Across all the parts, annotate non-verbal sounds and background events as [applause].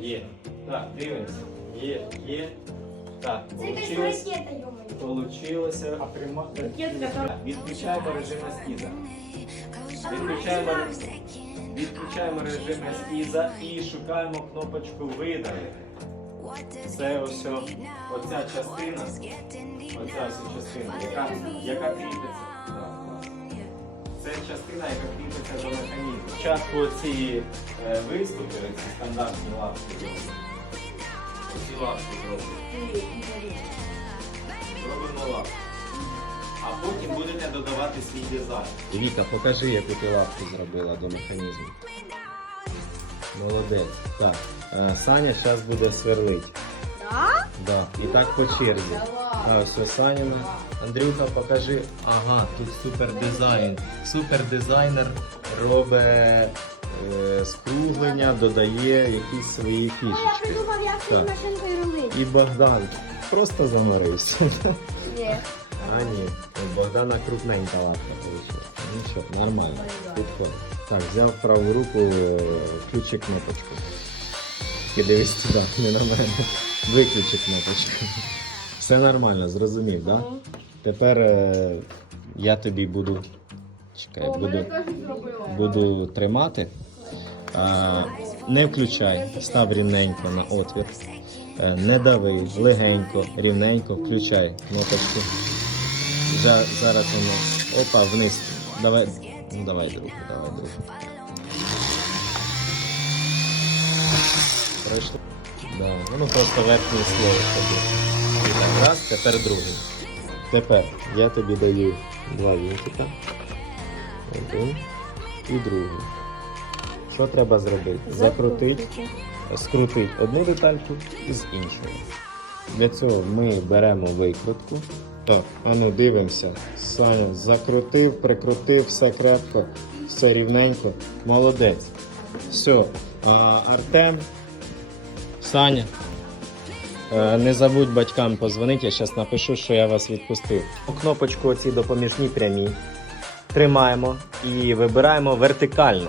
Є. Так, дивимося. Є, є. Так, Це якась получилось. ракета, йомаю. Получилося. А пряма... Відключаємо режим ескіза. Відключаємо, відключаємо режим ескіза і шукаємо кнопочку видалити. Це ось о- оця частина, оця ось частина, яка, яка кріпиться. Так, частина, яка кріпиться до механізму. Спочатку ці е, виступи, ці стандартні лапки. Ці лапки зробимо. Робимо лапки. А потім будете додавати свій дизайн. Віка, покажи, яку ти лапку зробила до механізму. Молодець. Так. Е, Саня зараз буде сверлить. Да? Да. І так по черзі. А, все, Саніна. Андрюха, покажи. Ага, тут супер дизайн. Супер дизайнер робить е, скруглення, додає якісь свої А я фішечки. придумав, як Так. цією машинкою робити. І Богдан просто заморився. Ні. А ні, у Богдана крупненька лапка вийшла. Ну що, нормально, підходить. Так, взяв праву руку, е, включи кнопочку. І дивись туди, не на мене. Виключи кнопочку. [laughs] Все нормально, зрозумів, так? Да? Тепер е, я тобі буду. Чекай, буду, буду тримати. А, не включай, став рівненько на отвір. Е, Не дави, легенько, рівненько, включай кнопочку. За, зараз воно. Опа, вниз. Давай. Ну давай другу, давай другу. Пройшло. Да. Воно просто верхнє слово тобі. І так, раз, тепер другий. Тепер я тобі даю два вінтика. Один і другий. Що треба зробити? Закрутити, скрутити одну детальку із іншою. Для цього ми беремо викрутку. Так, а ну дивимося. Саня закрутив, прикрутив, все крепко, все рівненько. Молодець. Все. А, Артем, Саня. е, Не забудь батькам позвонити, я зараз напишу, що я вас відпустив. Кнопочку оці допоміжні прямі. Тримаємо і вибираємо вертикально.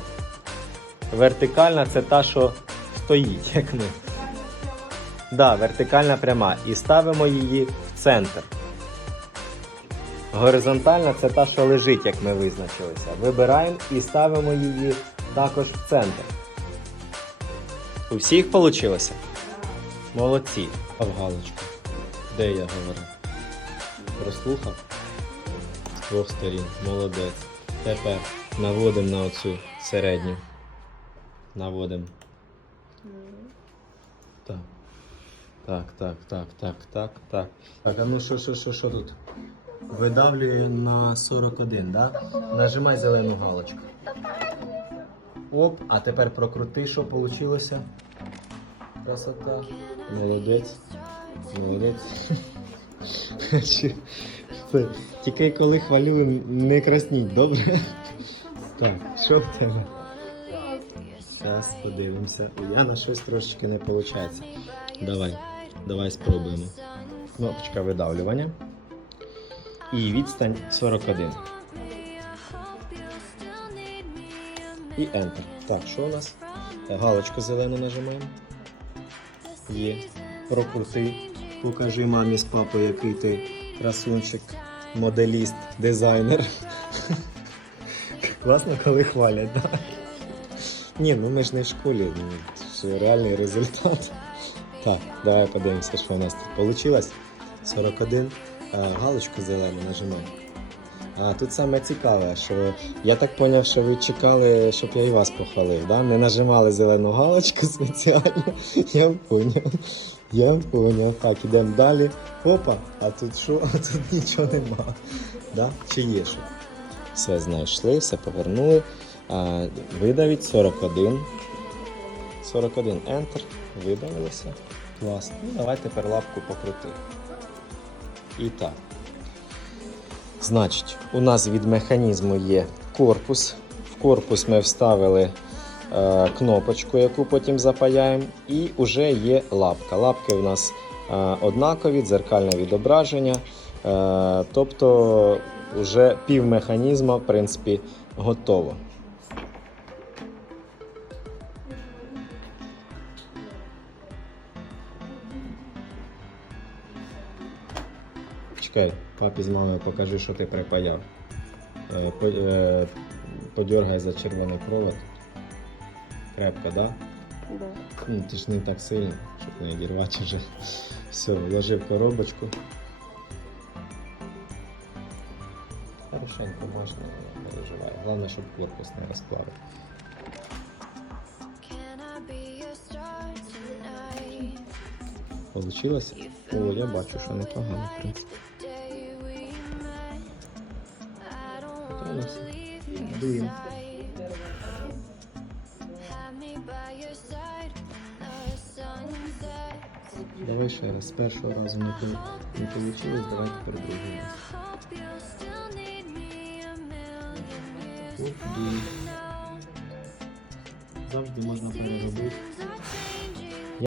Вертикальна це та, що стоїть, як ми. Да, вертикальна пряма. І ставимо її в центр. Горизонтальна це та, що лежить, як ми визначилися. Вибираємо і ставимо її також в центр. У всіх вийшло? Молодці. А в галочку. Де я говорив? Прослухав? З двох сторін. Молодець. Тепер наводимо на оцю середню. Наводимо. Так. Так, так, так, так, так, так. Так, а ну що, що, що, що тут? Видавлює на 41, да? Нажимай зелену галочку. Оп, а тепер прокрути, що вийшло. Красота. Молодець. Молодець. Тільки коли хвалю, не красніть, добре? Так, що в тебе? Зараз подивимося. У Яна щось трошечки не виходить. Давай, давай спробуємо. Кнопочка видавлювання. І відстань 41. І Enter. Так, що у нас? Галочку зелену нажимаємо. Є. Прокрути. Покажи мамі з папою, який ти красунчик, моделіст, дизайнер. Класно, коли хвалять, так? Ні, ну ми ж не в школі, ну, це реальний результат. Так, давай подивимося, що у нас тут вийшло. 41. Галочку зелену нажимай. А тут саме цікаве, що я так зрозумів, що ви чекали, щоб я і вас похвалив, да? Не нажимали зелену галочку спеціально. Я поняв. Я поняв. Так, ідемо далі. Опа, а тут що? А тут нічого нема. Да? Чи є що? Все знайшли, все повернули. А, видавіть 41. 41 Enter. Видавилося. Класно. Ну, давай тепер лапку покрути. І так. Значить, у нас від механізму є корпус. В корпус ми вставили е, кнопочку, яку потім запаяємо, і вже є лапка. Лапки у нас е, однакові, дзеркальне відображення. Е, тобто вже пів механізма, в принципі, готово. Чекай, папі з мамою покажи, що ти припаяв. Е, по- е, Подергай за червоний провод. Крепко, да? Да. Ну, ти ж не так сильно, щоб не відірвати вже. Все, вложив в коробочку. Хорошенько можна, не переживай. Головне, щоб корпус не розплавив. Получилось? О, я бачу, що непогано, в принципі. Давай ще раз, з першого разу не, вийшло, давай тепер другий раз. Завжди можна переробити.